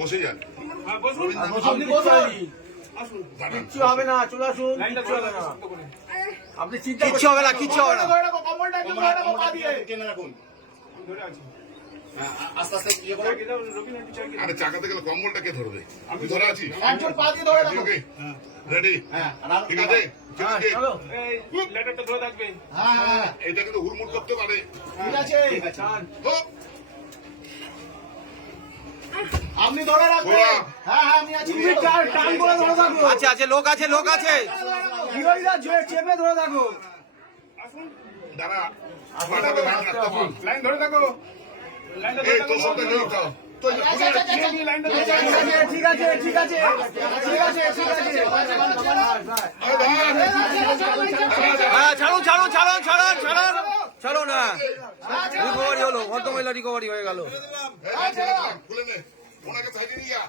বসে যান। কিচ্ছু হবে না, চলে আসুন। কিচ্ছু হবে না, আপনি চিন্তা কিচ্ছু হবে না, কিচ্ছু হবে না। আরে চাকাতে গেলে কম্বলটা কে ধরবে? আমি ধরে আছি। রেডি? ঠিক আছে? এটা কিন্তু হুড়মুড় করতে পারে। আপনি ধরে রাখবেন। হ্যাঁ হ্যাঁ আমি আছি। তুমি টান করে ধরে থাকো। আছে আছে, লোক আছে, লোক আছে। হিরোইনরা চেপে ধরে থাকো। দাঁড়া। লাইন ধরে থাকো। এই তোর সাথে নিয়ে যাও। ঠিক আছে ঠিক আছে ঠিক আছে ঠিক আছে। হ্যাঁ, ছাড়ুন ছাড়ুন ছাড়ুন ছাড়ুন ছাড়ুন ছাড়ুন। হ্যাঁ, রিকভারি হলো, ভদ্রমহিলা রিকভারি হয়ে গেল। খুলে নে, ওনাকে সাইডে নিয়ে যা।